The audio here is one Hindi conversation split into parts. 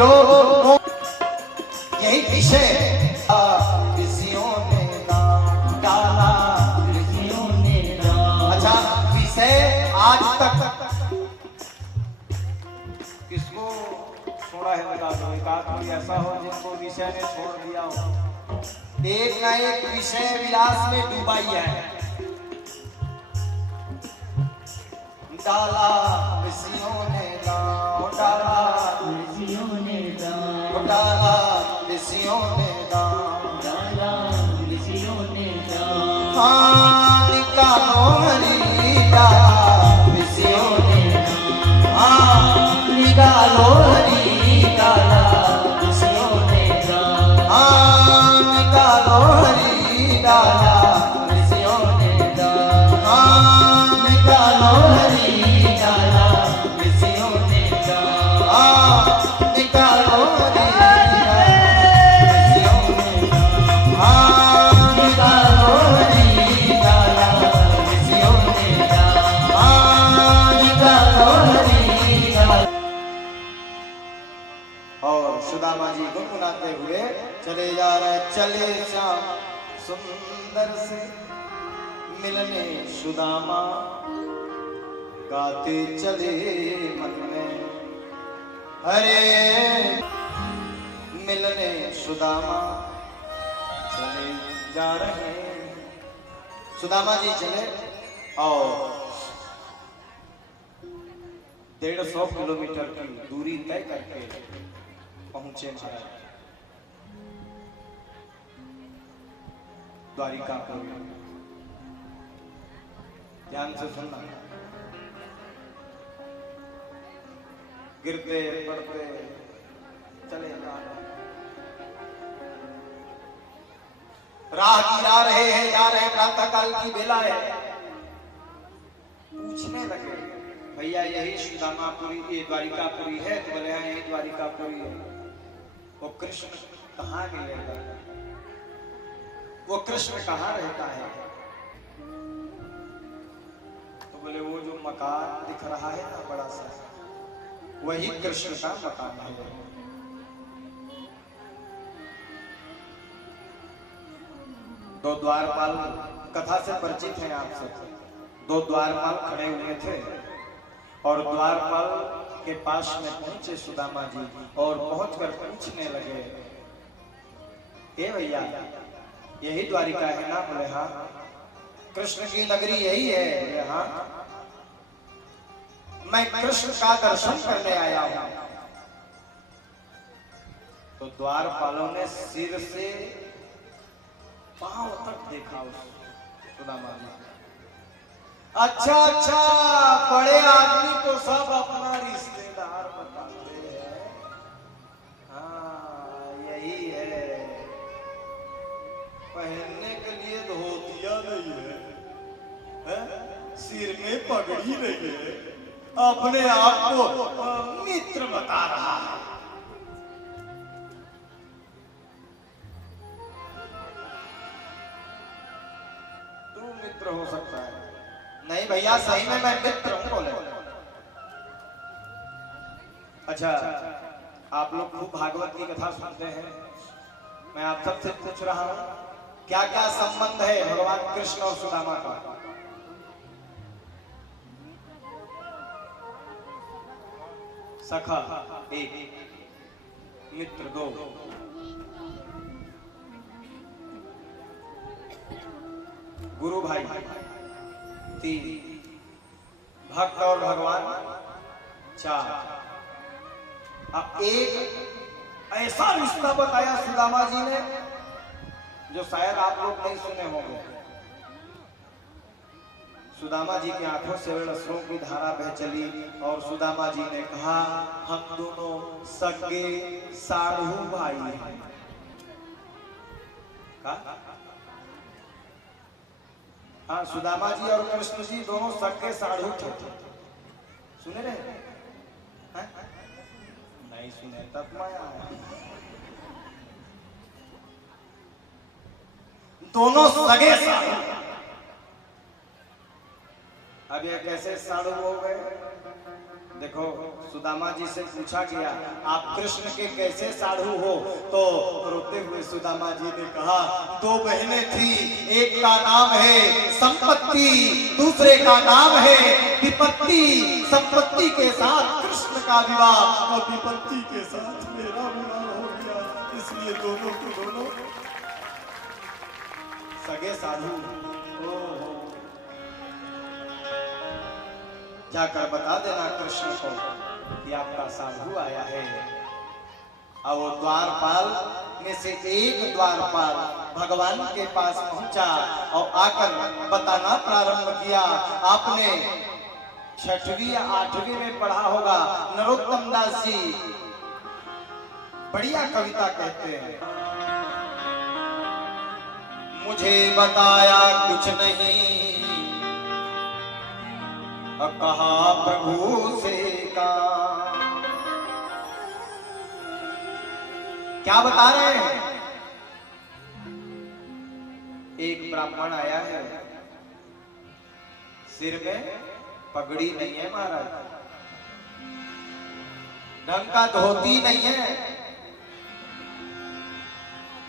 लोग यही विषय ऋषियों ने डाला, ऋषियों ने डाला। अच्छा, विषय आज तक किसको छोड़ा है बता दो। एक आदमी ऐसा हो जिनको विषय ने छोड़ दिया हो। एक ना एक विषय विलास में डूबाई है। डाला ऋषियों ने डाला, ऋषियों ने डाला, ऋषियों ने डाला, ऋषियों ने डाला। हाँ निकालो हरी डाला, ऋषियों ने हाँ निकालो हरी डाला, ऋषियों ने डाला। हाँ निकालो हरी डाला, ऋषियों ने डाला। हाँ निकालो हरी डाला, ऋषियों ने डाला। हाँ निकालो हरी डाला, ऋषियों ने डाला। हाँ निकालो हरी डाला, ऋषियों ने डाला। हाँ निकालो हरी डाला। और सुदामा जी गुनगुनाते हुए चले जा रहे। चले श्याम सुंदर से मिलने सुदामा, गाते चले मन में हरे। मिलने सुदामा चले जा रहे। सुदामा जी चले और 150 किलोमीटर की दूरी तय करके पहुंचे महाराज द्वारिकापुर। ध्यान से सुनना। गिरते पड़ते चले राह जा रहे हैं, जा रहे हैं। प्रातः काल की बेला है। पूछने लगे भैया यही सुदामापुरी, ये द्वारिकापुरी है? तो बोले हाँ यही द्वारिकापुरी है। वो कृष्ण कहाँ मिलेगा? वो कृष्ण कहाँ रहता है? तो बोले वो जो मकान दिख रहा है ना बड़ा सा, वही कृष्ण का मकान है। दो द्वारपाल कथा से परिचित हैं आप सब। दो द्वारपाल खड़े हुए थे और द्वारपाल के पास में पहुंचे सुदामा जी और पहुंचकर पूछने लगे, हे भैया यही द्वारिका है ना? बोले हाँ। कृष्ण की नगरी यही है? बोले हाँ। मैं कृष्ण का दर्शन करने आया हूं। तो द्वारपालों ने सिर से पांव तक देखा उस सुदामा जी। अच्छा अच्छा, बड़े आदमी को सब अपना रिश्तेदार बताते हैं। हाँ यही है। पहनने के लिए धोतिया नहीं है, सिर में पगड़ी नहीं है, अपने आप को मित्र बता रहा है। तू मित्र हो सकता है? नहीं भैया सही में मैं मित्र हूं। बोले अच्छा, आप लोग खूब भागवत की कथा सुनते हैं। मैं आप सबसे पूछ रहा हूं क्या क्या संबंध है भगवान कृष्ण और सुदामा का? सखा 1, मित्र 2, गुरु भाई 3, भक्त और भगवान 4। अब एक ऐसा रिश्ता बताया सुदामा जी ने जो शायद आप लोग नहीं सुने होंगे। सुदामा जी की आंखों से अश्रुओं की धारा बह चली और सुदामा जी ने कहा, हम दोनों सगे साढ़ू भाई हैं। हाँ, सुदामा जी और कृष्ण जी दोनों सगे साढ़ू थे। सुने रहे? नहीं सुने तब मैं आया। दोनों सगे साढ़ू। अब ये कैसे साधु हो गए? देखो सुदामा जी से पूछा गया आप कृष्ण के कैसे साधु हो, तो रोते हुए सुदामा जी ने कहा दो बहनें थी, एक का नाम है संपत्ति, दूसरे का नाम है विपत्ति। संपत्ति के साथ कृष्ण का विवाह और विपत्ति के साथ मेरा विवाह हो गया, इसलिए दोनों को दोनों सगे साधु। जाकर बता देना कृष्ण को कि आपका साधु आया है। और वो द्वारपाल में से एक द्वारपाल भगवान के पास पहुंचा और आकर बताना प्रारंभ किया। आपने 6वीं या 8वीं में पढ़ा होगा, नरोत्तम दास जी बढ़िया कविता कहते हैं, मुझे बताया कुछ नहीं, कहा प्रभु से का। क्या बता रहे हैं? एक ब्राह्मण आया है, सिर में पगड़ी नहीं है महाराज, ढंग का धोती नहीं है।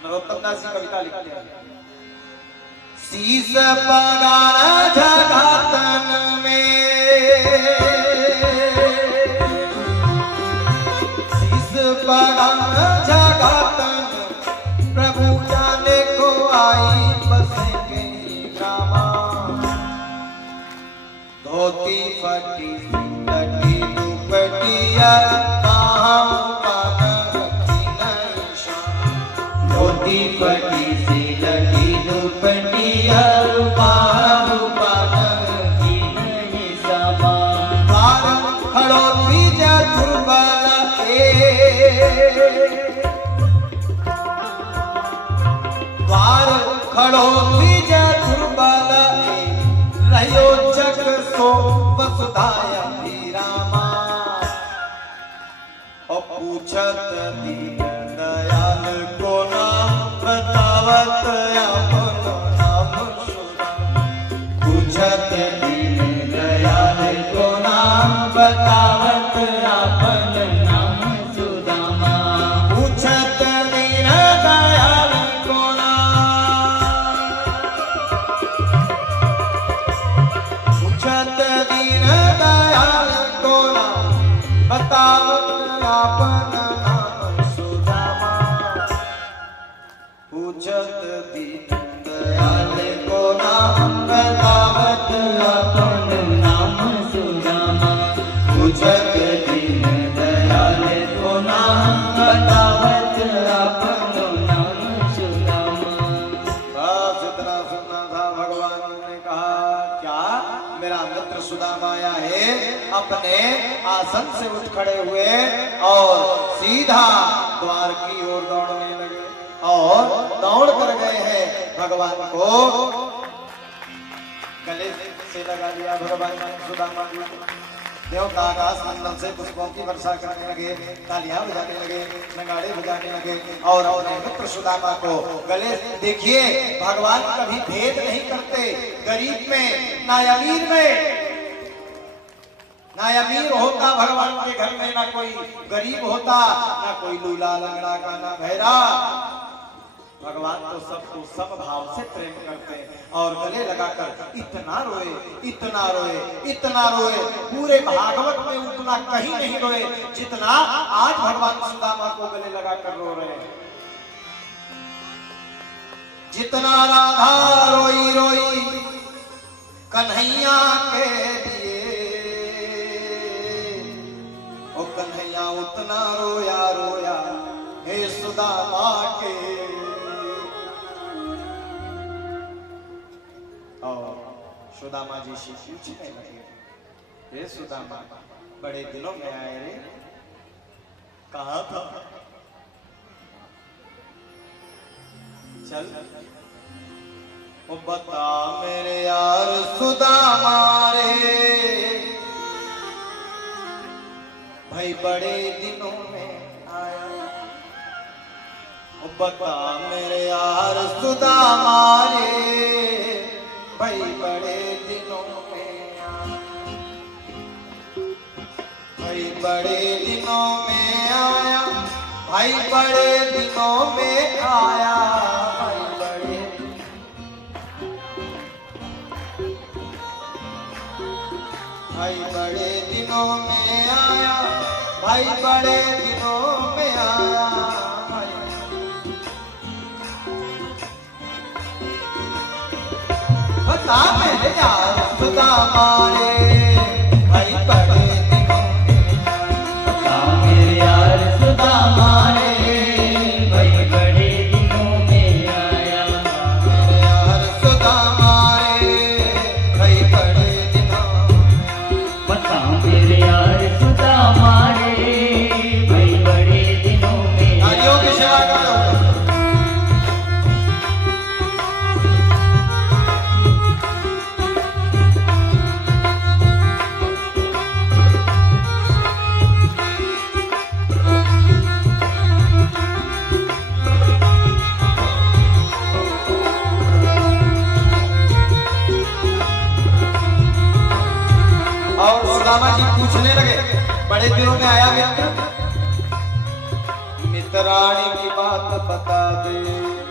नरोत्तम दास जी कविता लिखते हैं, शीश पगारा जगतन में, शीश पगारा जगतन, प्रभु जाने को आई बसेंगे रामा। धोती फटी लटी दुपटिया, धोती फटी सी लटी दुपटिया, खड़ो बीज दुर्बल, रहियो जग सो वसुधाया रामा। और पूछत दीन दयाल को नाम, बतावत अपन नाम सुदामा। पूछत दीन दयाल को नाम, बतावत अपन नाम सुदामा। पूछत दीन दयाल को दीन दयाल को नाम, बतावत अपन नाम सुदामा। पूछत दीन दयाल को नाम, बतावत अपन नाम सुदामा। पूछत दीन दयाल को नाम, बतावत अपन नाम सुदामा। बस इतना सुनना था। भगवान ने कहा क्या मेरा मित्र सुदामा आया है। अपने आसन से उठ खड़े हुए और सीधा द्वार की ओर दौड़ने लगे और दौड़ कर गए हैं। भगवान को गले से लगा लिया। भगवान सुदामा जी देवता आकाश मंडल से पुष्पों की वर्षा करने लगे, तालियां बजाने लगे, नगाड़े बजाने लगे और अपने मित्र सुदामा को गले। देखिए भगवान कभी भेद नहीं करते, गरीब में ना अमीर में। ना अमीर होता भगवान के घर में, ना कोई गरीब होता, ना कोई लूला लंगड़ा का, ना भैरा। भगवान तो सबको सब भाव से प्रेम करते हैं। और गले लगाकर इतना रोए, इतना रोए, इतना रोए, पूरे भागवत में उतना कहीं नहीं रोए जितना आज भगवान सुदामा को गले लगाकर रो रहे हैं। जितना राधा रोई रोई कन्हैया के लिए, ओ कन्हैया उतना रोया रोया हे सुदामा के। और सुदामा जी से पूछने लगे, हे सुदामा बड़े दिनों में आए रे, कहाँ था? चल ओ बता मेरे यार सुदामा रे, भाई बड़े दिनों में आया। ओ बता मेरे यार सुदामा रे, भाई बड़े दिनों में आया। बड़े दिनों में आया, भाई बड़े दिनों में आया, भाई बड़े दिनों में आया, भाई बड़े दिनों में आया। बता मेरे यार खुदा मारे, भाई बड़े दिनों में आया। बता मेरे यार खुदा मारे, भाई बड़े दिनों में आया। मेरे यार खुदा मारे, भाई बड़े दिनों में आया। बता मेरे यार खुदा मारे, भाई बड़े दिनों में आया। नारियों की सेवा करो। और सुदामा जी पूछने लगे, बड़े दिनों में आया मित्र, मित्राणी की बात बता दे,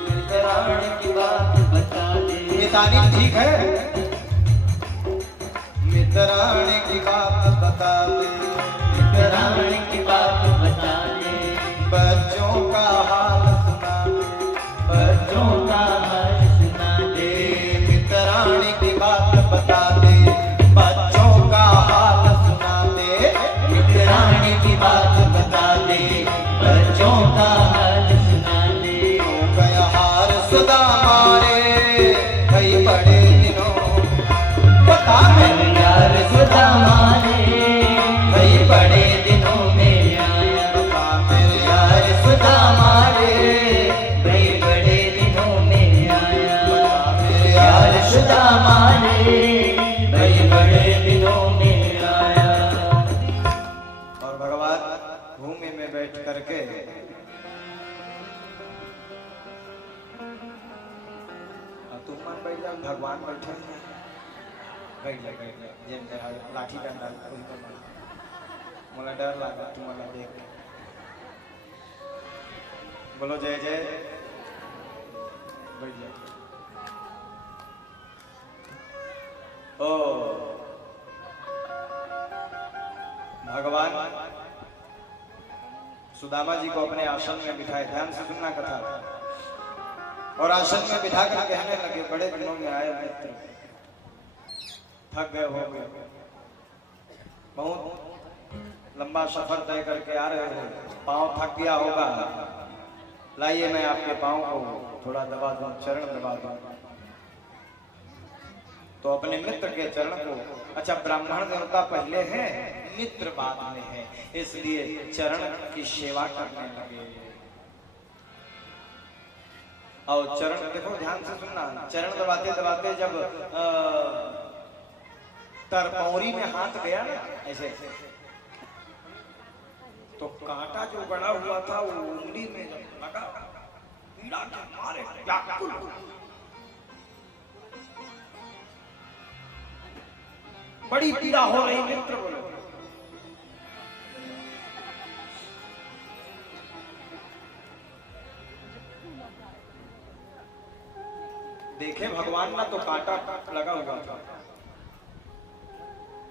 मित्राणी की बात बता दे। मितानी ठीक है, मित्राणी की बात बता दे, मित्राणी की बात बता दे। बच्चों का हाल सुना दे, बच्चों का हाल सुना दे। मित्राणी की बात बता दे, बच्चों का हाल सुना दे, मित्राणी की बात बता दे, बच्चों का हाल सुना दे। हो गया हार सुदामा रे, भाई बड़े दिनों बता मेरे यार खुदा मारे, भाई बड़े दिनों में आया। बता मेरे यार खुदा मारे, भाई बड़े दिनों में आया। बता मेरे यार यार खुदा मारे, भाई बड़े दिनों में आया। और भगवान भूमि में बैठ करके तुम मन बैठ जाओ, भगवान बैठे हैं, बैठ जा जेम लाठी डंडा कोई तो मोला डर लगा तुम्हारा देख के। बोलो जय जय, बैठ जा। ओ भगवान सुदामा जी को अपने आसन में बिठाए, ध्यान से सुनना कथा, और आसन में बिठा कर कहने लगे, बड़े दिनों में आए मित्र, थक गए हो गए, बहुत लंबा सफर तय करके आ रहे हो, पांव थक गया होगा, लाइए मैं आपके पांव को थोड़ा दबा दूं, चरण दबा दूं। तो अपने मित्र के चरण को, अच्छा ब्राह्मण देवता पहले हैं, मित्र बाद में है, इसलिए चरण की सेवा करने लगे। और चरण देखो ध्यान से सुनना, चरण दबाते दबाते जब तरपौरी में हाथ गया ना ऐसे, तो कांटा जो गड़ा हुआ था वो उंगली में जब लगा, पीड़ा के मारे व्याकुल, बड़ी पीड़ा हो रही मित्र बोलो। देखे भगवान ना तो कांटा लगा हुआ था।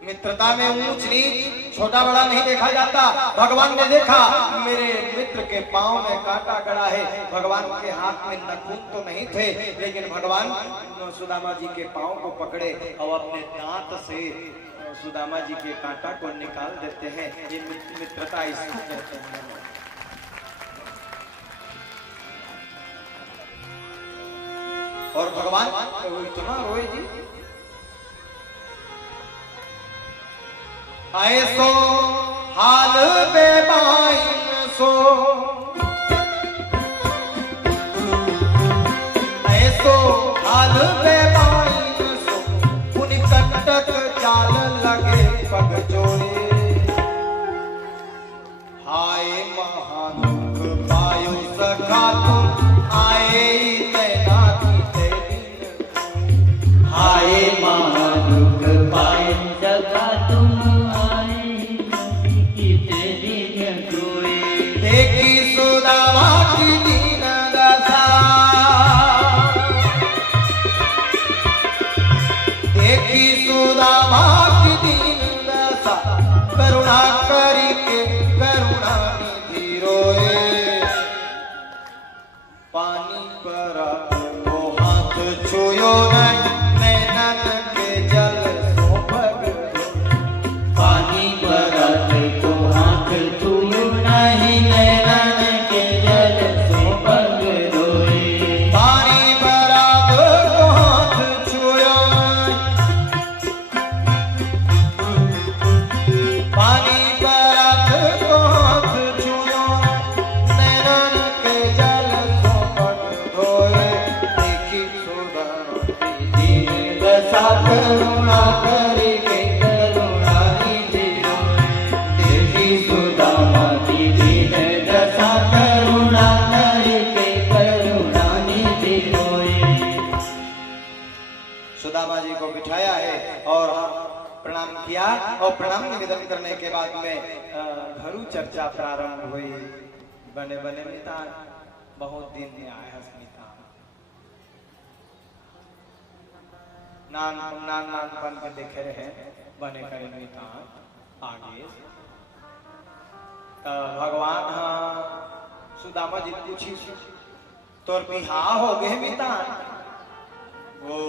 मित्रता में ऊंच नीच छोटा बड़ा नहीं देखा जाता। भगवान ने देखा मेरे मित्र के पांव में कांटा गड़ा है। भगवान के हाथ में नखून तो नहीं थे, लेकिन भगवान सुदामा जी के पांव को पकड़े और अपने दांत से सुदामा जी के कांटा को निकाल देते हैं। ये मित्रता इसको कहते हैं। और भगवान वो इतना रोए जी, ऐसो हाल बेबाइन सो, ऐसो हाल बेबाइन सो, उन कंटक जाल लगे पग जोड़े। हाय महानुख पायो सखा तुम आए हाय महादुख पाए सखा तुम आए, करुणा करी के करुणा निधि रोए पानी पर तो हाथ छुयो नहीं नैनन के जल सो भग पानी बरत को हाथ छुयो नहीं नैनन के जल से पग धोए पानी बरात को हाथ छुयो पानी बरात को हाथ छुयो नैनन के जल सो पग धोए देखी सुदामा दीन दशा करुणा करी के करुणा निधि रोए देखी सुदामा की दीन दशा करुणा करी के करुणा निधि रोए सुदामा जी को बिठाया है और प्रणाम किया और प्रणाम निवेदन करने के बाद में घरू चर्चा प्रारंभ हुई। बने बने मितान बहुत दिन में आए हैं स्मिता नान नान नान बन के देखे रहे बने करे मितान आगे तो भगवान हाँ सुदामा जी पूछी तोर बिहार हो गए मितान वो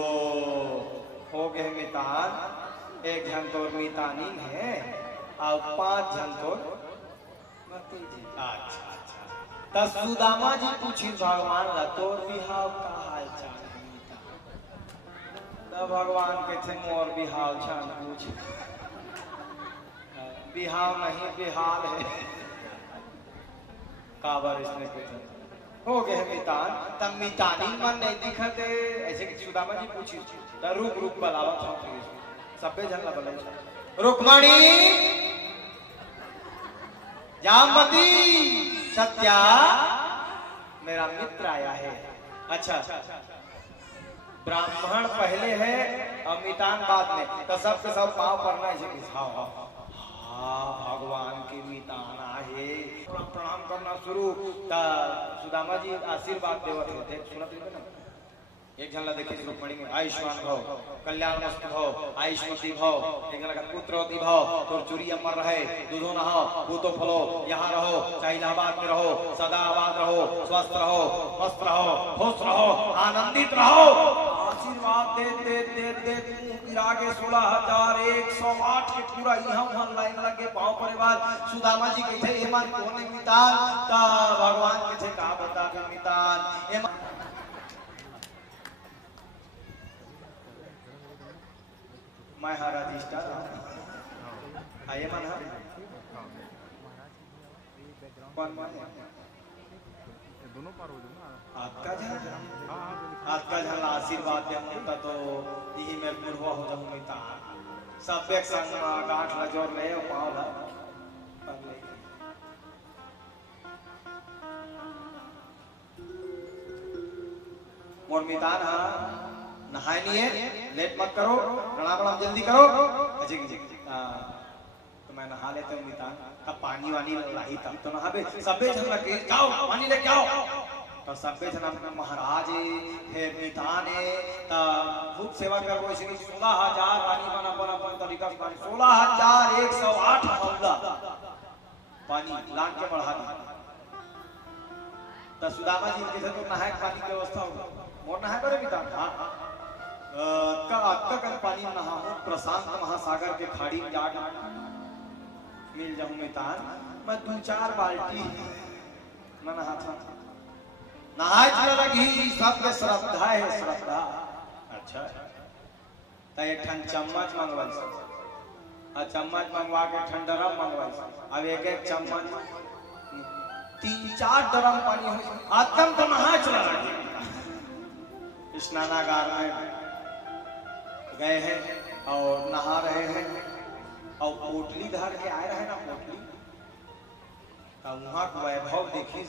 हो गए मितान एक जन तोर मितानी है और 5 जन तोर भतीजी। अच्छा अच्छा तब सुदामा जी पूछी भगवान ला तोर बिहाव का हाल चाल है मितान तब भगवान के थे मोर बिहाव छान पूछ बिहाव नहीं बिहाल है काबर इसने पूछा हो गए मितान तब मितानी मन नहीं दिखत ऐसे कि सुदामा जी पूछी त रुक रुक बलावत हो सबे जन ला बोले रुक्मणी जामवती सत्या मेरा मित्र आया है। अच्छा ब्राह्मण पहले है और मितान बाद में तो सबके सब पाँव पड़ना है हाँ भगवान की मितान आहे प्रणाम करना शुरू सुदामा जी आशीर्वाद देवत थे सुनत ना एक झलना देखिए रुक्मणी में आयुष्मान भव कल्याण मस्त भव आयुष्मती भव एक जन का पुत्रवती भव तोर चुरी अमर रहे दूधो नहाओ भूतो फलो यहाँ रहो चाहे इलाहाबाद में रहो सदा आबाद रहो स्वस्थ रहो मस्त रहो खुश रहो आनंदित रहो आशीर्वाद दे दे दे दे गिरागे 16,108 के पूरा यहाँ वहाँ लाइन लगे पाँव पड़े बाद सुदामा जी कहते हेमंत कोने मितान ता भगवान कहते कहा बता के मितान हेमंत मैं हरा रजिस्टर आइए मन कौन दोनों पार हो जाओ ना आपका झल आशीर्वाद दे तो यही में पूर्व हो जाऊं मिता सब एक संग गांठ ला जोड़ ले और पाँव ला पर ले मोर मितान हाँ नहाए नहीं है लेट मत करो प्रणाम जल्दी करो अजय तो मैं नहा लेता हूँ मितान तब पानी वानी लाई तब तो नहाबे सबे जन लगे जाओ पानी लेके आओ तो सबे जन अपना महाराज है मितान है तब खूब सेवा करो इसलिए 16,000 रानी बना बना अपन तरीका से पानी 16,108 हौला पानी लान के बढ़ा दी तो सुदामा जी के तो नहाए पानी की व्यवस्था होगा मोर नहाए करे मितान हाँ का पानी नहा हूँ प्रशांत महासागर के खाड़ी में जाकर मिल जाऊं मितान मैं 2-4 बाल्टी न नहा था नहाए चला लगी सबके श्रद्धा है श्रद्धा। अच्छा तो एक ठन चम्मच मंगवाई और चम्मच मंगवा के ठंडरम मंगवाई अब एक चम्मच 3-4 ड्रम पानी हो आत्म तो नहा चला लगी स्नानागार में गए हैं और नहा रहे हैं और पोटली धर के आए रहे ना पोटली वहां का वैभव देखी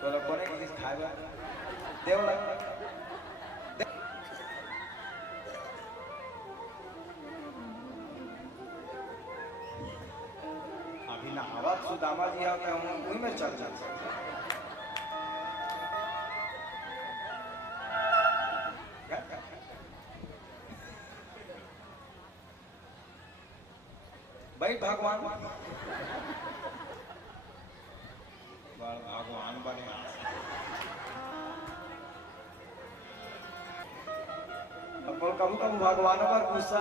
तो लोग कोने किस खाएगा देव लग सुदामा जी आते हैं वही में चल जाते भाई भगवान भगवान बने अब कभी कभी भगवान पर गुस्सा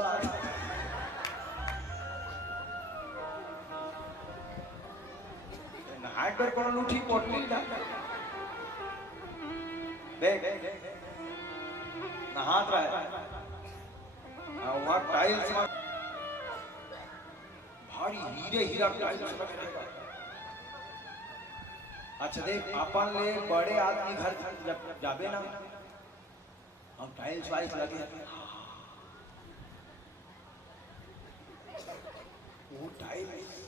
हाथ पर कोनो लूठी पोटली ना देख नहात रहे वहां टाइल्स भारी हीरे हीरा टाइल्स लगे रहेगा। अच्छा देख अपन ले बड़े आदमी घर जब जाबे ना हम टाइल्स वाइल्स लगे वो टाइल्स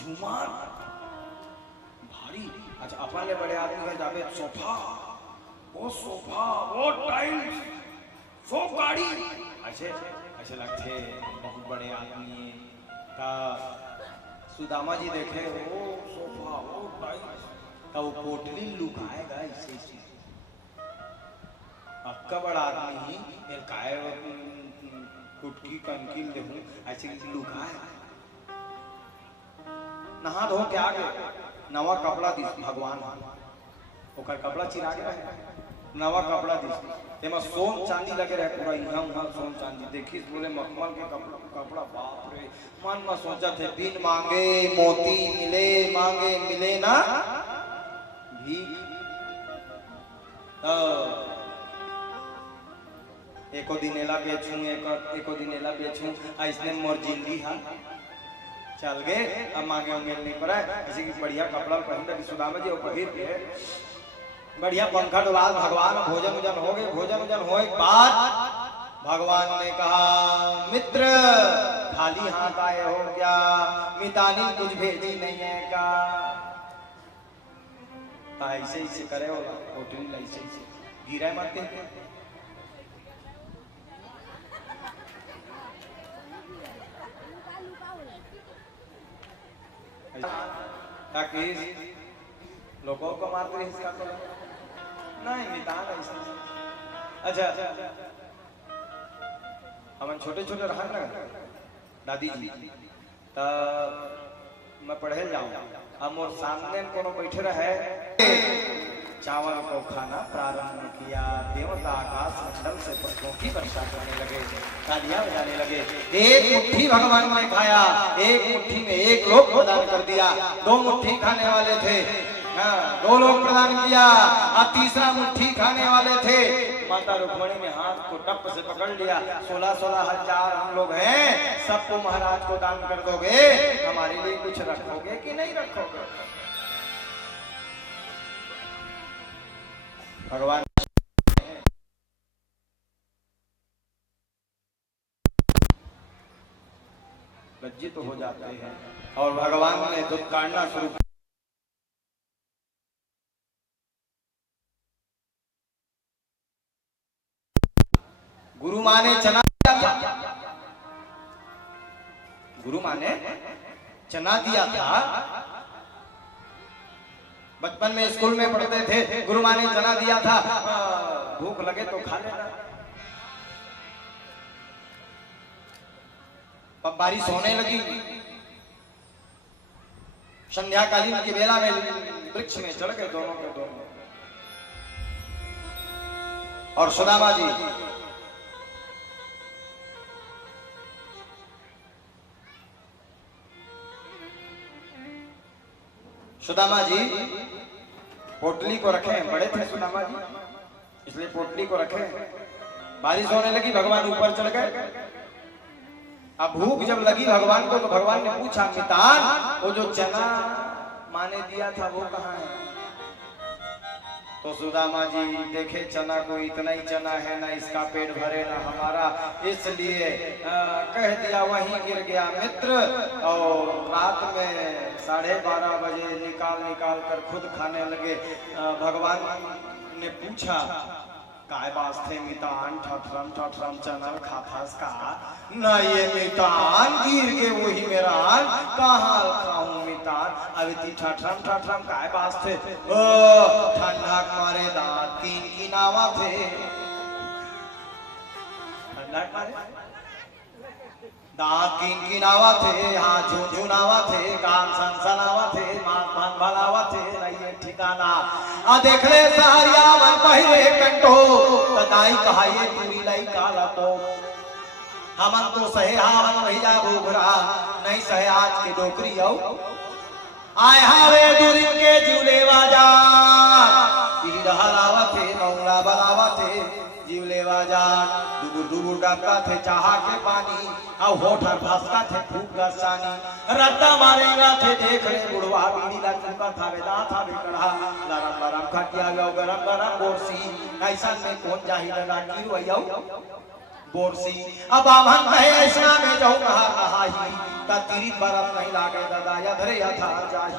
झूमर भारी। अच्छा अपन ले बड़े आदमी घर जाबे सोफा वो टाइल्स वो गाड़ी ऐसे लगते बहुत बड़े आदमी का। सुदामा जी देखे वो सोफा वो टाइल्स का वो पोटली लुकाएगा ऐसे आपका बड़ा आदमी ये काय कुटकी कंकील देहूं ऐसे लुकाएगा। नहा धो के आगे नवा कपड़ा दिस भगवान ओकर कपड़ा चिरा के रहे नवा कपड़ा दिस तेमा सोन चांदी लगे रहे पूरा यहाँ वहाँ सोन चांदी देखी बोले मखमल के कपड़ा बाप रे मन में सोचा थे बिन मांगे मोती मिले मांगे मिले ना भीख एको दिन एला बेचूं एको दिन एला बेचूं ऐसने मोर जिंदगी हा चल गए अब मांगे होंगे नहीं पड़ा ऐसे कि बढ़िया कपड़ा पहन के सुदामा जी पहिर के बढ़िया पंखा डोला भगवान भोजन उजन हो गए भोजन उजन हो एक बाद भगवान ने कहा मित्र खाली हाथ आए हो क्या मितानी कुछ भेजी नहीं है क्या ऐसे ऐसे करे हो होटल ऐसे ऐसे गिरा मत ताकि लोगों को मारते हैं इसका तो नहीं मितान ऐसा। अच्छा हम छोटे छोटे रहा ना दादी जी तब मैं पढ़े जाऊं हम और सामने कोनो बैठे रहे चावल को खाना प्रारंभ किया देवता आकाश मंडल से पुष्पों की वर्षा करने लगे तालियां बजाने लगे। एक मुट्ठी भगवान ने खाया एक मुट्ठी में एक लोग प्रदान कर दिया दो मुट्ठी खाने वाले थे दो लोग प्रदान किया और तीसरा मुट्ठी खाने वाले थे माता रुक्मणी ने हाथ को टप से पकड़ लिया 16-16 हजार हम लोग हैं सबको महाराज को दान कर दोगे हमारे लिए कुछ रखोगे कि नहीं रखोगे। भगवान लज्जित हो जाते हैं और भगवान ने दुत्कारना शुरू गुरु माँ ने चना दिया था गुरु माँ ने चना दिया था बचपन में स्कूल में पढ़ते थे गुरु माँ ने चना दिया था भूख लगे तो खा लेना। अब बारिश होने लगी संध्याकालीन की बेला में वृक्ष में चढ़ गए दोनों के दोनों और सुदामा जी पोटली को रखे बड़े थे सुदामा जी इसलिए पोटली को रखे बारिश होने लगी भगवान ऊपर चढ़ गए। अब भूख जब लगी भगवान को तो भगवान ने पूछा मितान वो जो चना माने दिया था वो कहाँ है। तो सुदामा जी देखे चना को इतना ही चना है ना इसका पेट भरे ना हमारा इसलिए कह दिया वहीं गिर गया मित्र। और रात में 12:30 बजे निकाल कर खुद खाने लगे। भगवान ने पूछा काय वास्ते मितान ठठरम चनल खाथास का न ये मितान गिर के वही मेरान कहाँ खाऊं मितान अभी ती ठठरम काय वास्ते ओ ठंडा मारे दांत की नावा थे ठंडा मारे दांत किनकिनावा थे हाँ झुनझुनावा थे कान सनसनावा थे मान भलावा थे नहीं ठिकाना आ देख ले सहरिया मन पहले कंटो तदाई कहाये पूरी लाई काला तो हमन तो सहे हावन भैया घोघरा नहीं सहे आज के डोकरी आओ आय हावे दूरिन के झूले बाजार इधरावा थे मौला बलावा थे जीवले बाजार दुबुर डाका थे चाहा के पानी और होठर भासका थे फूक गसानी रद्दा मारेगा थे देख ले बुढ़वा बीड़ी ला चुका था वेदा था बिकड़ा लरम खटिया गयो गरम बोरसी ऐसा में कौन जाही लगा की रोइयो बोरसी अब आमन कहे ऐसा में जाऊं कहा ही ता तिरी बरफ नहीं लागे दादा या धरे या था जाही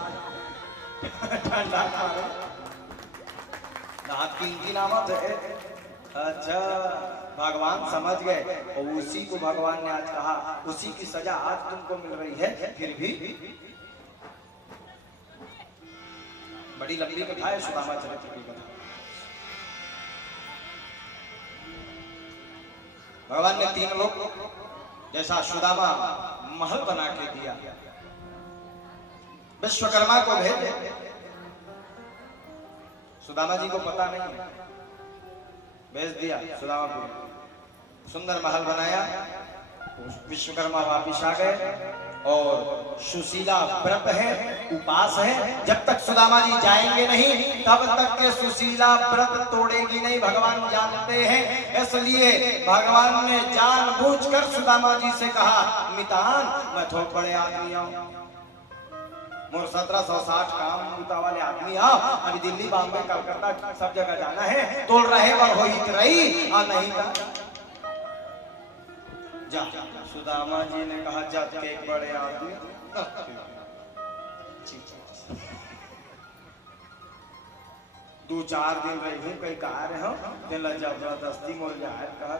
ठंडा मारे दांत की नामत है। अच्छा भगवान समझ गए और उसी को भगवान ने आज कहा उसी की सजा आज तुमको मिल रही है। फिर भी बड़ी लंबी कथा है सुदामा चरित्र की कथा। भगवान ने 3 लोग जैसा सुदामा महल बना के दिया विश्वकर्मा को भेजे। सुदामा जी को पता नहीं भेज दिया सुदामा को सुंदर महल बनाया। विश्वकर्मा वापिस आ गए और सुशीला व्रत है उपास है जब तक सुदामा जी जाएंगे नहीं तब तक के सुशीला व्रत तोड़ेगी नहीं भगवान जानते हैं। इसलिए भगवान ने जानबूझकर सुदामा जी से कहा मितान मैं थोड़े बड़े आदमी हूं मोर 1760 काम बूता वाले आदमी आओ अभी दिल्ली बॉम्बे कलकत्ता सब जगह जाना है तोड़ रहे पर हो रही आ नहीं का जा। सुदामा जी ने कहा जब के एक बड़े आदमी 2-4 दिन रही कई कहा रहे हो दिल जबरदस्ती मोल जाए कहा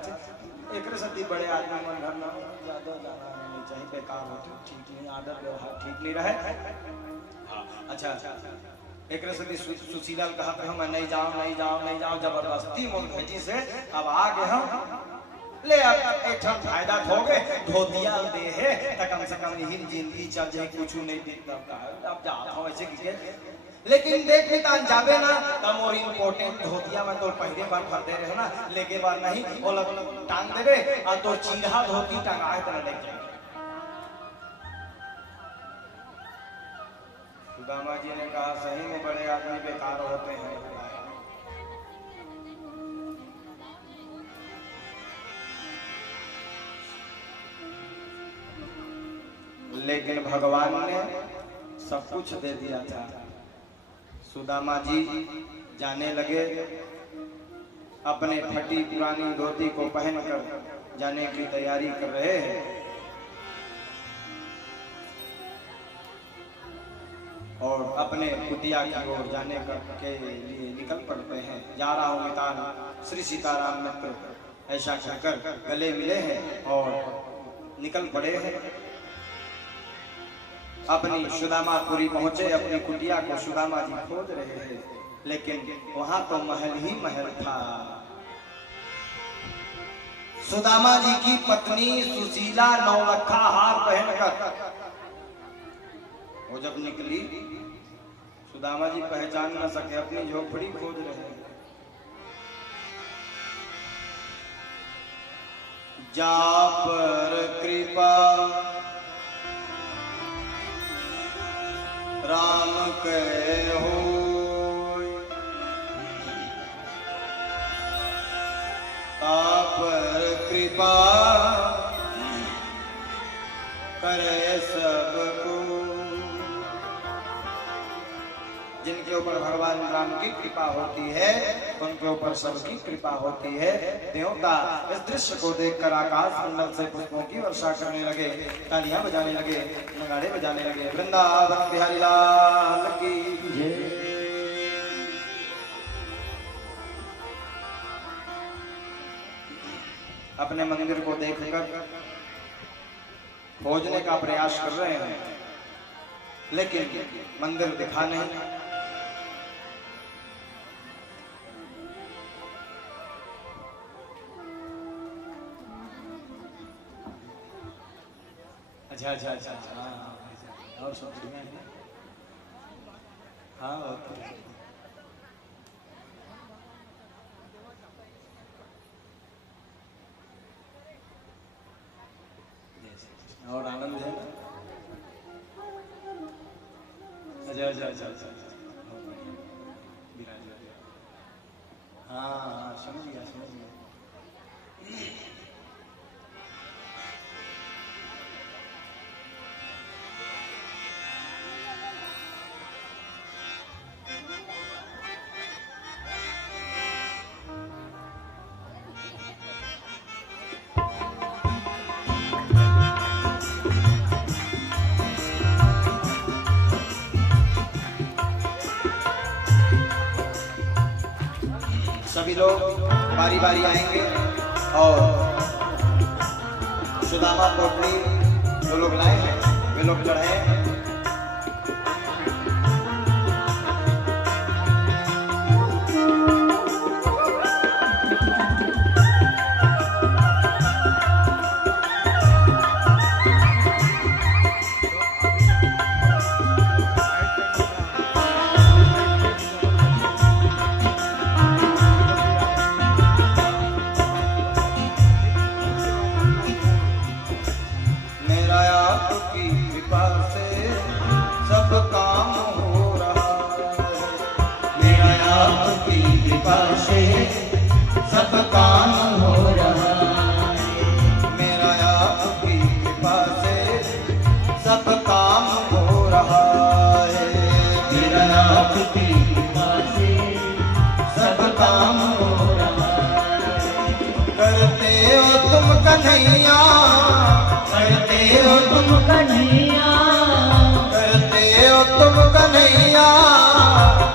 एक सदी बड़े आदमी मन घर ना ज्यादा जाना नहीं चाहिए बेकार होते ठीक नहीं आदत व्यवहार ठीक नहीं रहे। अच्छा एक सदी सुशीला कहा कि मैं नहीं जाऊं जबरदस्ती मोल भेजी से अब आ गए हम ले अब एक फायदा हो गए धोतिया दे है त कम से कम यही जिंदगी चल जाए कुछ नहीं दिखता अब जाता हूं ऐसे की लेकिन देख मितान जाबे ना त मोर इम्पोर्टेंट धोतिया में तो पहले बार भर दे रहे हो ना लेके बार नहीं वो टांग देबे और तो चीढ़ा धोती टंगाए तरह लेके जाए। सुदामा जी ने कहा सही में बड़े आदमी बेकार होते हैं लेकिन भगवान ने सब कुछ दे दिया था। सुदामा जी जाने लगे अपने फटी पुरानी धोती को पहनकर जाने की तैयारी कर रहे हैं और अपने कुटिया की ओर जाने के लिए निकल पड़ते हैं। जा रहा हूँ मितान श्री सीताराम मित्र ऐसा कहकर गले मिले हैं और निकल पड़े हैं। अपनी सुदामापुरी पहुंचे अपनी कुटिया को सुदामा जी खोज रहे हैं लेकिन वहां तो महल ही महल था। सुदामा जी की पत्नी सुशीला नौलखा हार पहनकर वो जब निकली सुदामा जी पहचान न सके अपनी झोपड़ी खोज रहे हैं। जा पर कृपा राम कह हो पर कृपा करे सबको। जिनके ऊपर भगवान राम की कृपा होती है उनके ऊपर सबकी कृपा होती है। देवता इस दृश्य को देखकर आकाश मंडल से पुष्पों की वर्षा करने लगे, तालियां बजाने लगे, नगाड़े बजाने लगे। वृंदावन बिहारी लाल की जय। अपने मंदिर को देखकर खोजने का प्रयास कर रहे हैं, लेकिन मंदिर दिखा नहीं। अच्छा अच्छा अच्छा, हाँ और सब बढ़िया है। हाँ ओके, और आनंद है ना। अच्छा अच्छा अच्छा अच्छा, हाँ हाँ समझ गया समझ गया। सभी लोग बारी बारी आएंगे और सुदामा पोटली जो लोग लाए हैं वे लोग चढ़ाए। सब काम हो रहा है, मेरा आपकी कृपा से सब काम हो रहा है, मेरा आपकी कृपा से सब काम हो रहा है। करते हो तुम कन्हैया, करते हो तुम कन्हैया, करते हो तुम कन्हैया,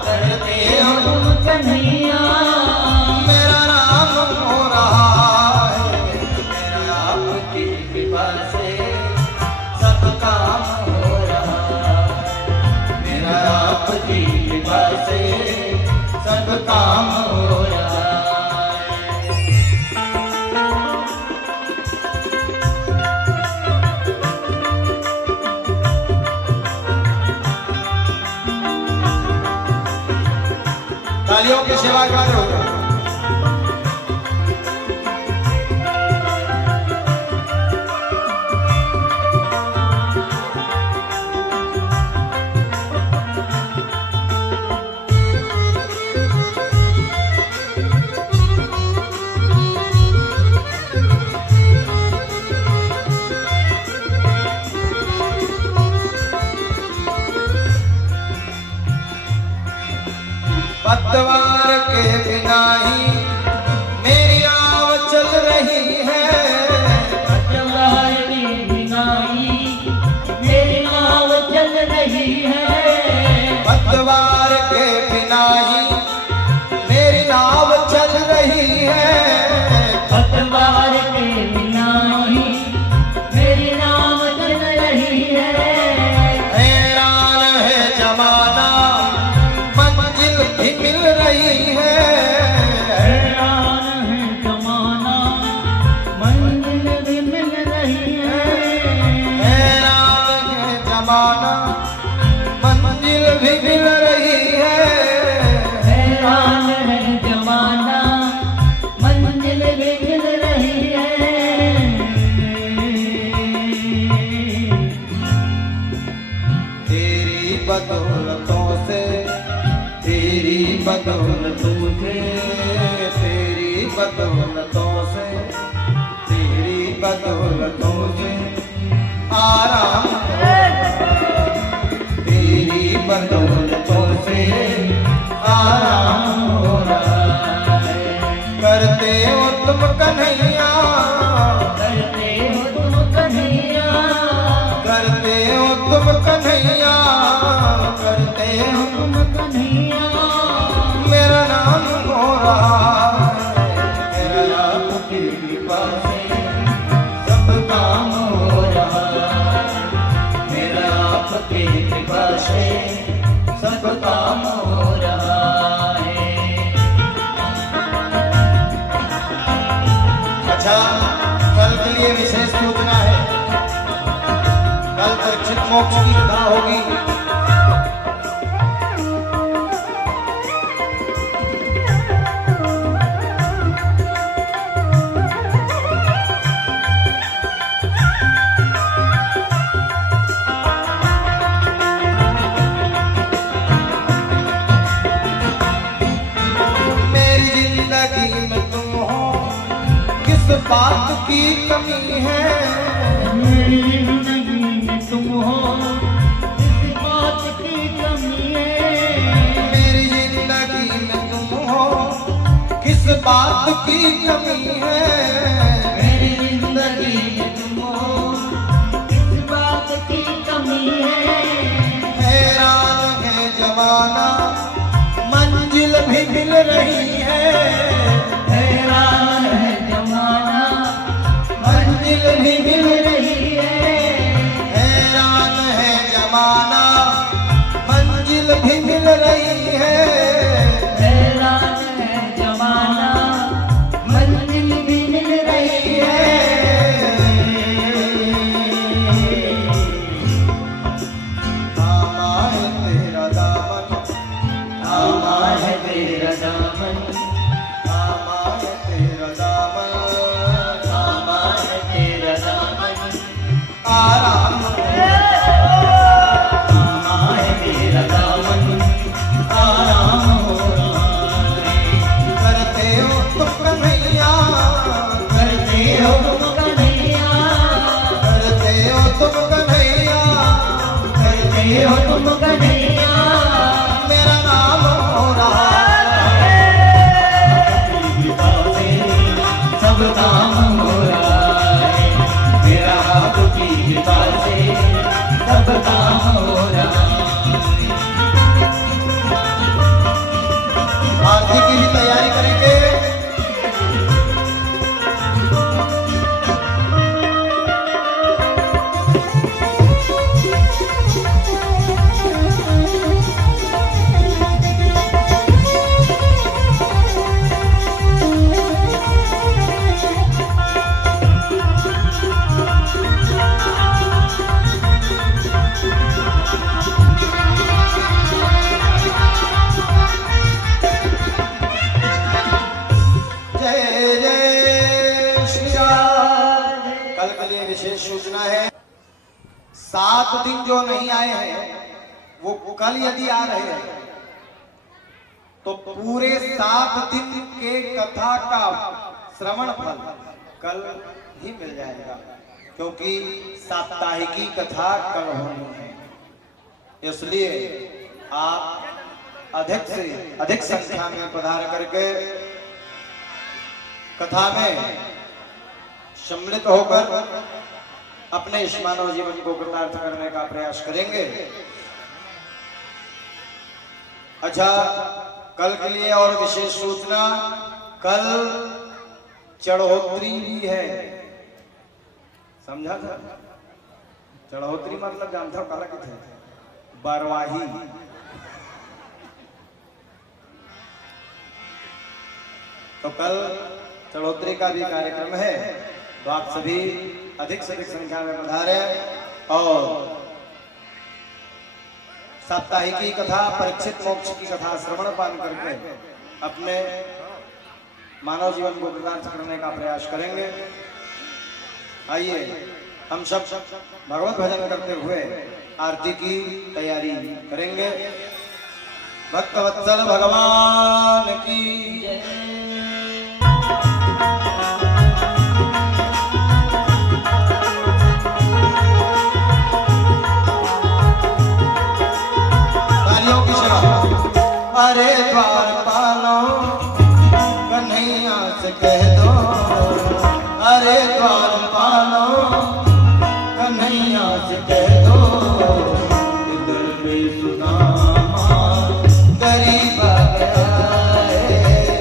करते हो तुम कन्हैया। मेरा नाम हो रहा है, मेरा आपकी कृपा से सब काम हो रहा है, मेरा आपकी कृपा से सब काम हो रहा है। तालियों की सेवा कर रहे हो। पतवार के बिना ही मेरी आव चल रही है, पतवार के बिना ही मेरी नाव चल रही है, पतवार के बिना ही मेरी नाव चल रही है, पतवार के बिना ही मेरी नाव चल रही है। हैरान है जमाना मंजिल भी मिल रही है, हैरान है जमाना मंजिल भी मिल रही है, हैरान है जमाना मंजिल भी मिल रही है, हैरान है जमाना मंजिल भी मिल रही है। तेरी बदौलतों से, तेरी बदौलतों से, तेरी बदौलतों से, तेरी बदौलतों से आराम, तेरी बदौलतों से आराम हो रहा है। करते हो तुम कन्हैया, करते हो तुम कन्हैया, करते हो तुम कन्हैया, करते हो तुम कन्हैया। मेरा नाम हो रहा है, मेरा आपकी कृपा से बात की कमी है? मेरी जिंदगी में तुम हो, किस बात की कमी है? मेरी जिंदगी में तुम हो, किस बात की कमी है? मेरी जिंदगी में तुम हो, किस बात की कमी है? हैरान है जमाना, मंजिल भी मिल रही है। हैरान है जमाना, मंजिल भी मिल रही है। हैरान है जमाना, मंजिल भी मिल रही है। हैरान है जमाना, मंजिल भी मिल रही है। थामा है तेरा दामन, थामा है तेरा दामन, थामा है तेरा दामन, थामा है तेरा दामन। आराम थामा है तेरा दामन, आराम हो रहा है। करते हो तुम कन्हैया, करते हो तुम कन्हैया, करते हो तुम कन्हैया, करते हो तुम कन्हैया। मेरा नाम हो रहा कृपा से सब काम हो रहा है। मेरा आपकी कृपा से सब काम हो रहा है। आरती की भी तैयारी करेंगे। जय जय श्री राम। कल के लिए विशेष सूचना है, 7 दिन जो नहीं आए हैं वो कल यदि आ रहे हैं तो पूरे 7 दिन के कथा का श्रवण फल कल ही मिल जाएगा, क्योंकि साप्ताहिकी कथा कल होनी है। इसलिए आप अधिक से अधिक संख्या में पधार करके कथा में सम्मिलित होकर अपने इस मानव जीवन को कृतार्थ करने का प्रयास करेंगे। अच्छा, कल के लिए और विशेष सूचना, कल चढ़ोत्री भी है। समझा था? चढ़ोत्री मतलब जानता हो काला किथे? बारवाही। तो कल चढ़ोत्री का भी कार्यक्रम है, तो आप सभी अधिक से अधिक संख्या में पधारे और साप्ताहिकी कथा, परीक्षित मोक्ष की कथा श्रवण पान करके अपने मानव जीवन को कृतार्थ करने का प्रयास करेंगे। आइए हम सब भगवत भजन करते हुए आरती की तैयारी करेंगे। भक्तवत्सल भगवान की जय। अरे द्वारपालो कन्हैया से कह दो, अरे द्वारपालो कन्हैया से कह दो, इधर पे सुदामा गरीब आ गया है,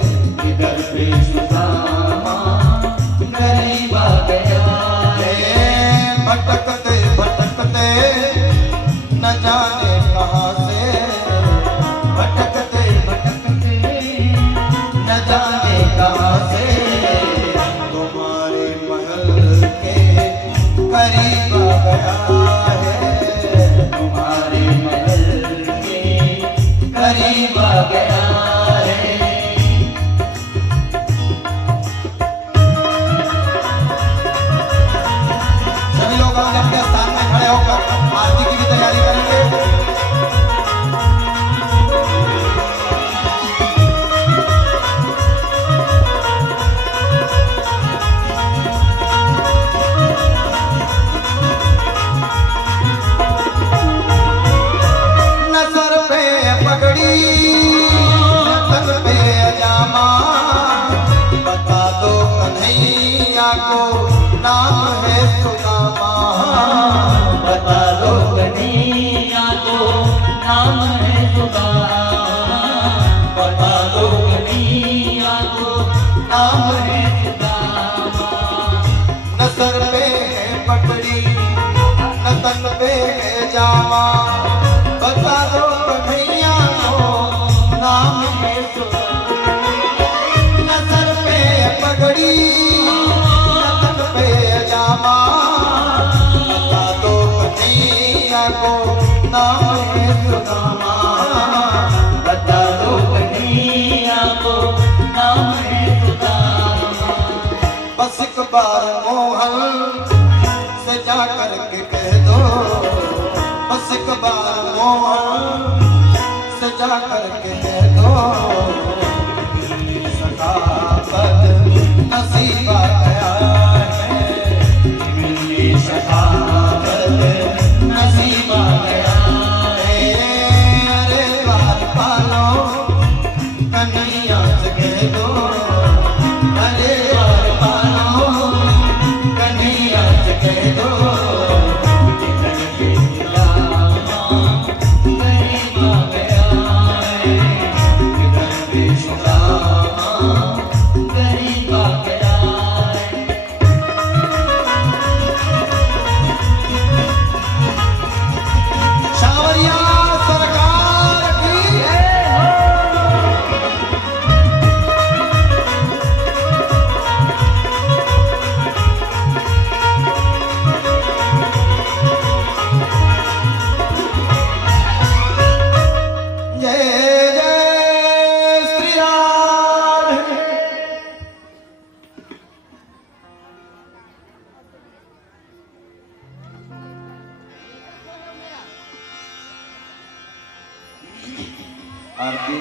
बता दो कन्हैया को नाम है सुदामा। न सर पे है पगड़ी न तन पे है जामा, बता दो कन्हैया को नाम है सुदामा। न सर पे है पगड़ी न तन पे है जामा, बता दो कन्हैया को नाम है सुदामा। बता दो कन्हैया को नाम है सुदामा। बस एक बार मोहन से जा करके कह दो, बस एक बार मोहन से जा करके कह दो, सखावत नसीबा गया है, मिली सखावत नसीबा गया है। अरे द्वार पालो कन्हैया से कह दो, अरे द्वार पालो कन्हैया से कह दो, सावरिया सरकार की जय जय श्री राम। आरती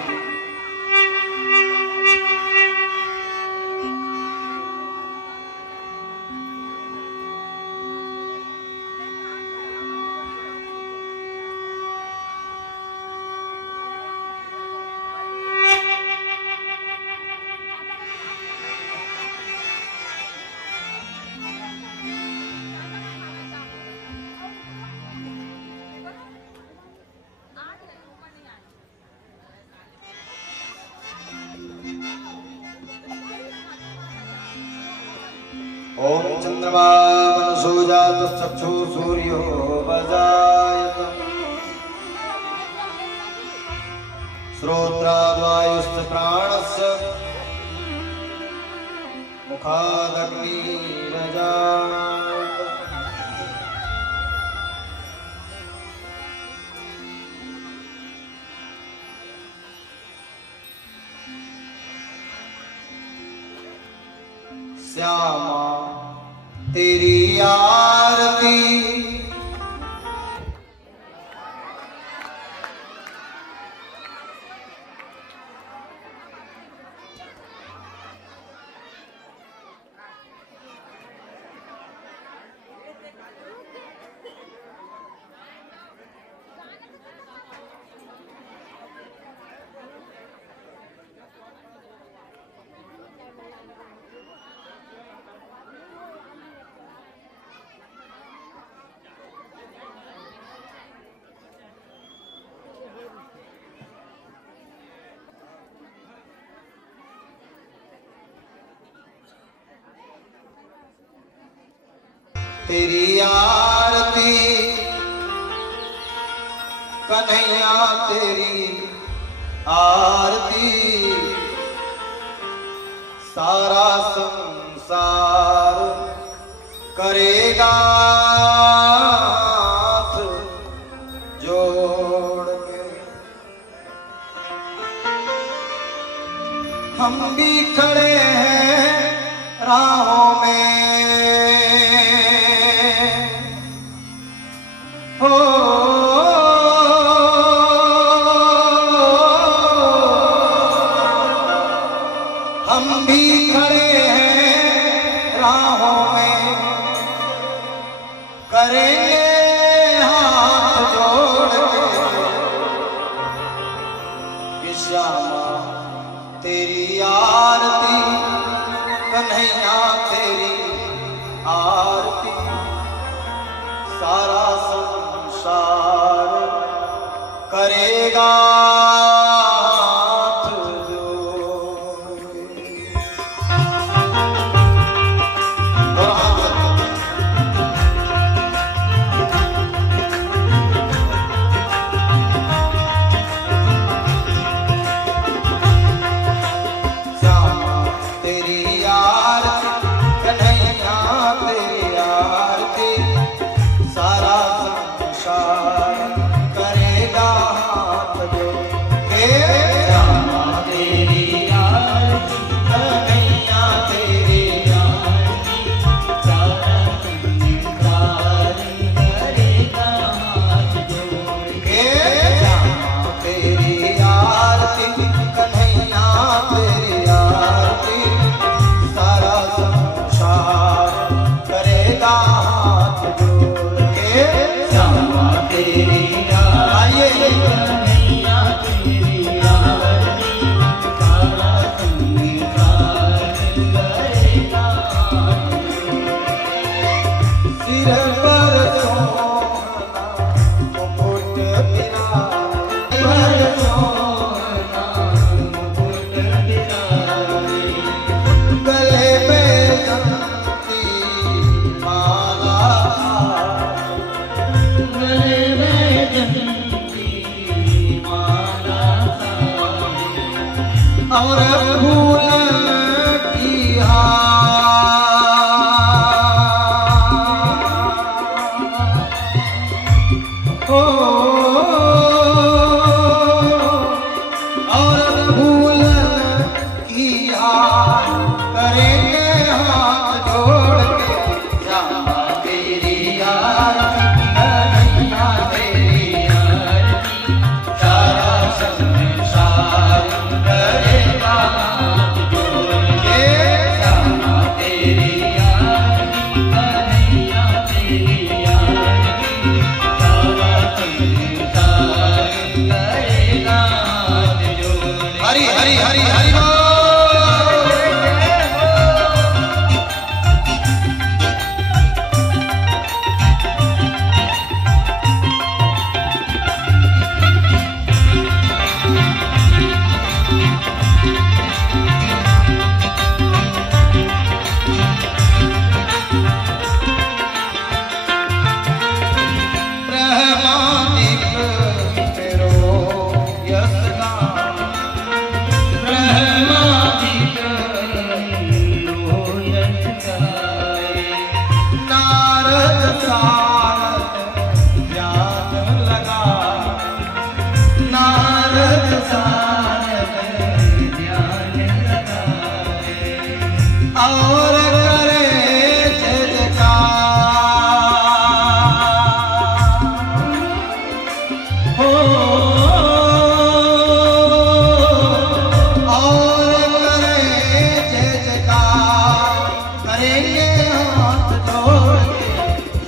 ओम चंद्रमा मनसो जातश्चक्षु सूर्यो वजायत, श्रोत्राद्वायुश्च प्राणस्य मुखादग्निरजायत। श्यामा तेरी आरती तेरी आरती कन्हैया तेरी आरती, सारा संसार करेगा हाथ जोड़ के। हम भी खड़े हैं राहों में, हो हम भी खड़े हैं राहों में, करेंगे हाथ जोड़ के। श्यामा तेरी आरती कन्हैया तेरी आरती, सारा संसार करेगा हाथ और फूल की हो और फूल की करेंगे हाथ जोड़ के श्यामा तेरी आरती कन्हैया तेरी आरती सारा संसार करेगा हाथ जोड़ के श्यामा तेरी आरती कन्हैया तेरी आरती सारा संसार करेगा हाथ जोड़ के। हरि हरि हरि हरि बोल। ब्रह्मादिक तेरो यश गान, ब्रह्मादिक तेरो यश गाए। नारद सारद ध्यान लगा, नारद सारद ध्यान लगाए और करे जय जयकार हो और करे जय जयकार करेंगे हाथ जोड़ के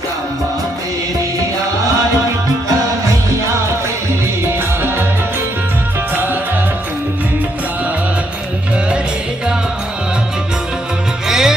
श्यामा तेरी आरती कन्हैया तेरी आरती सारा संसार करेगा हाथ जोड़ के।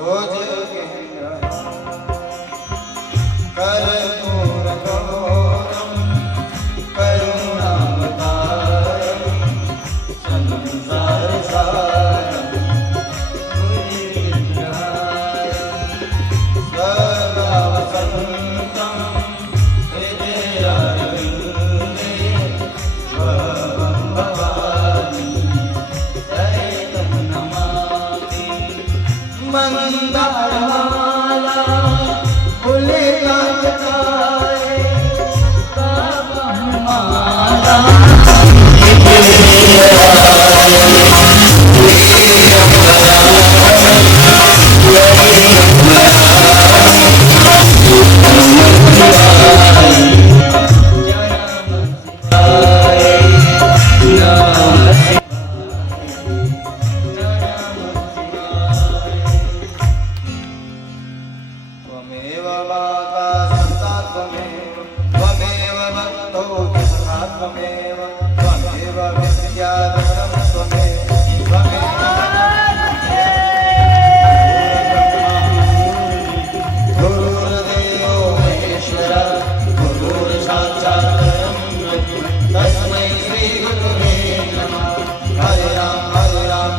रोज गहन कर्पूर गौरम करुणावतारम संसार सारम मुनिविग्रहारम सदा वसन्तं हृदयारविन्दे भवं भवानि सहितं नमामि मंदारमाला फुलकांताए काममाला त्वमेव माता सत्ता त्वमेव त्वमेव बन्धो सखा त्वमेव त्वमेव विद्याधरं त्वमेव गुरुर्देवो महेश्वरः गुरुर्साक्षात् परब्रह्म तस्मै श्री गुरुवे नमः हरे राम राम राम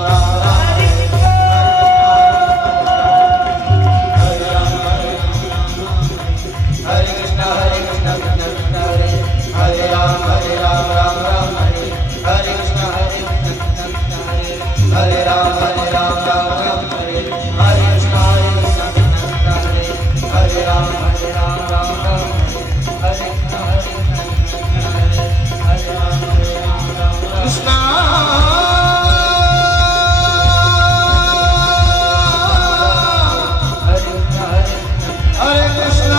हरे कृष्ण कृष्ण कृष्ण हरे हरे राम राम राम हरे हरे कृष्ण कृष्ण कृष्ण हरे राम राम राम हरे हरे कृष्ण कृष्ण कृष्ण हरे हरे राम राम हरे कृष्ण हरे राम कृष्ण हरे कृष्ण हरे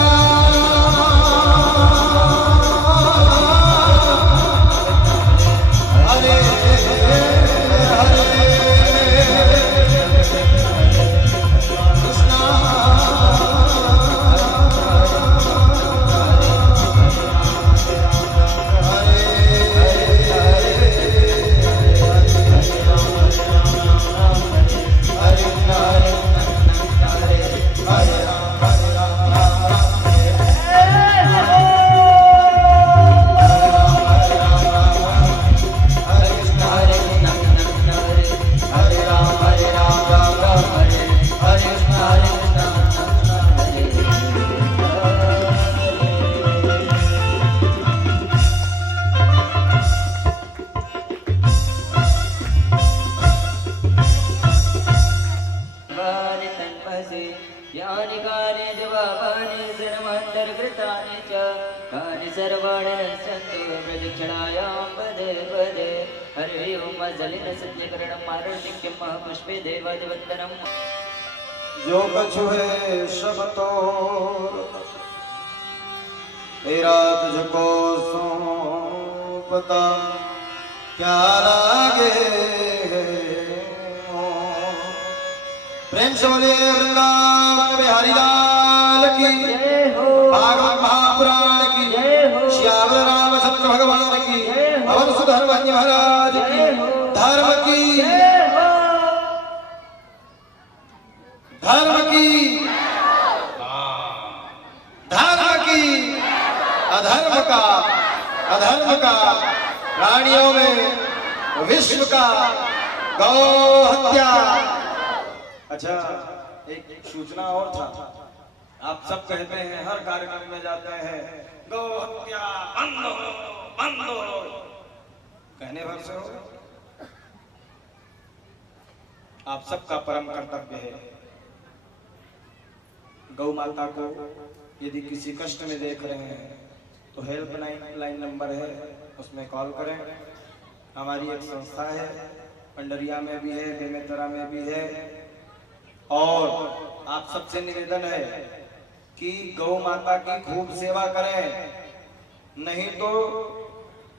यानि कानि जवाबानि सर्वान्तर्कृतानि च कानि सर्वाणि नश्यन्तु प्रदक्षिणायां पदे पदे हरि ओम जलिन सत्यकरणं आरोग्यं महापुष्पे देवादिवन्दनम् जो कछु है सब तो तेरा तुझको सौंपता क्या लागे प्रेम से बोले वृंदावन बिहारी लाल की भागवत महापुराण की श्याम रामचंद्र भगवान की अवध सुधर्मज्ञ महाराज की धर्म की धर्म की धर्म की अधर्म का अधर्म का प्राणियों में विश्व का गौ हत्या। अच्छा, एक सूचना और था। आप सब कहते हैं हर कार्यक्रम में जाते हैं गौ हत्या बंद हो बंद हो, कहने भर से हो। आप सबका परम कर्तव्य है गौ माता को यदि किसी कष्ट में देख रहे हैं तो हेल्पलाइन नंबर है, उसमें कॉल करें। हमारी एक संस्था है, पंडरिया में भी है, बेमेतरा में भी है। और आप सबसे निवेदन है कि गौ माता की खूब सेवा करें, नहीं तो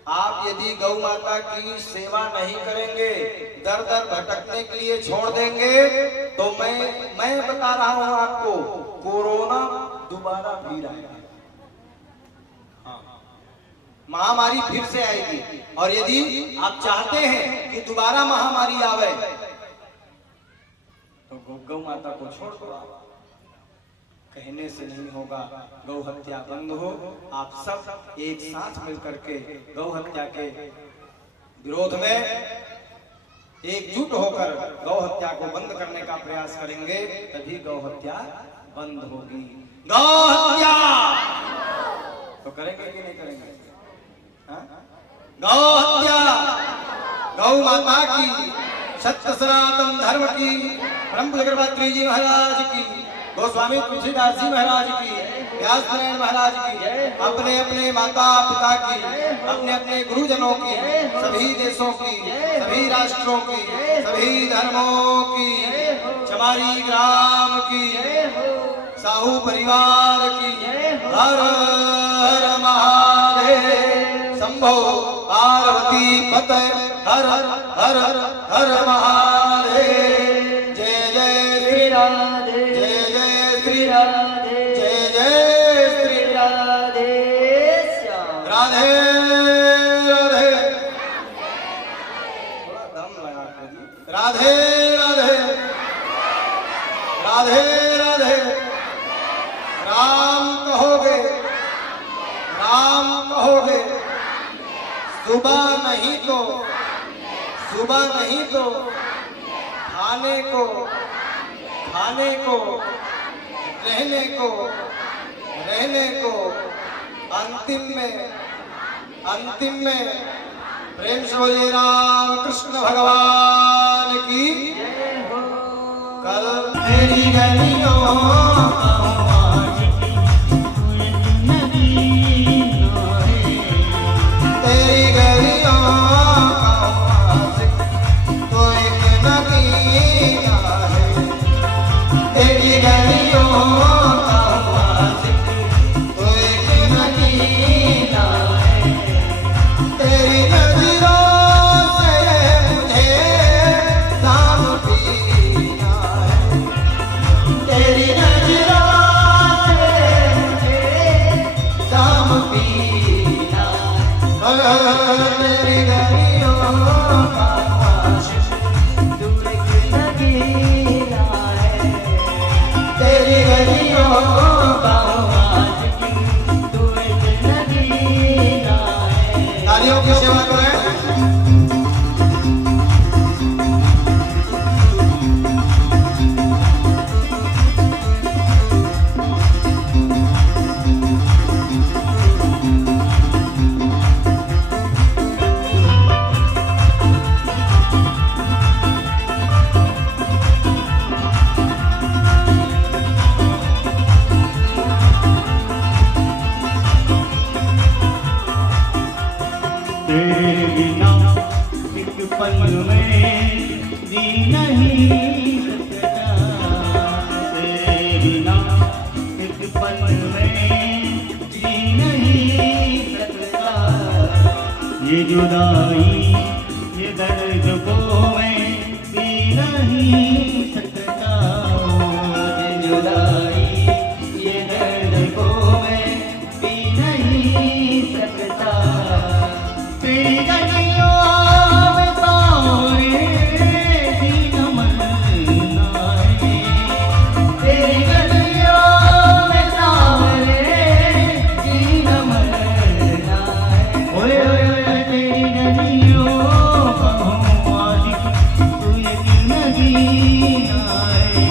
आप यदि गौ माता की सेवा नहीं करेंगे, दर दर भटकने के लिए छोड़ देंगे, तो मैं बता रहा हूं आपको, कोरोना दोबारा फिर आएगा। महामारी फिर से आएगी। और यदि आप चाहते हैं कि दोबारा महामारी आवे तो गौ माता को छोड़ दो आप। कहने से नहीं होगा, गौ हत्या बंद हो। आप सब एक साथ मिलकर के गौ हत्या के विरोध में एकजुट होकर गौ हत्या को बंद करने का प्रयास करेंगे, तभी गौ हत्या बंद होगी। गौ हत्या तो करेंगे कि नहीं करेंगे? गौ हत्या, गौ माता की, सत्य सनातन धर्म की, ब्रह्म चक्रवर्ती जी महाराज की, गोस्वामी तुलसीदास जी महाराज की, व्यास नारायण महाराज की, अपने अपने माता पिता की, अपने अपने गुरुजनों की, सभी देशों की, सभी राष्ट्रों की, सभी धर्मों की, चमारी ग्राम की, साहू परिवार की, हर हर महादेव, शंभो पार्वती पते, हर हर हर महादेव। जय जय श्री राधे, जय जय श्री राधे, जय जय श्री राधे श्याम। राधे राधे, थोड़ा दम लगा कर, राधे राधे, राधे राधे। राम कहोगे, राम कहोगे, सुबह नहीं तो, सुबह नहीं तो खाने को, खाने को, रहने को, रहने को, अंतिम में, अंतिम में प्रेम से बोलिए राम कृष्ण भगवान की। कल तेरी गलियों ये जुदाई ये दर्द को मैं पी नहीं सकता, ये जुदाई ये दर्द को मैं पी नहीं सकता। तेरी गलियों में सारे दिन मरना है, तेरी गलियों में सारे दिन मरना है। ओए ओए तेरी गलियों का हूँ आशिक, तू यकीन जीना है।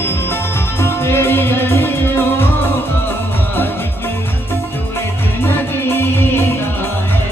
तेरी गलियों का हूँ आशिक, तू यकीन जीना है।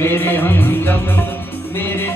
मेरे हमदम मेरे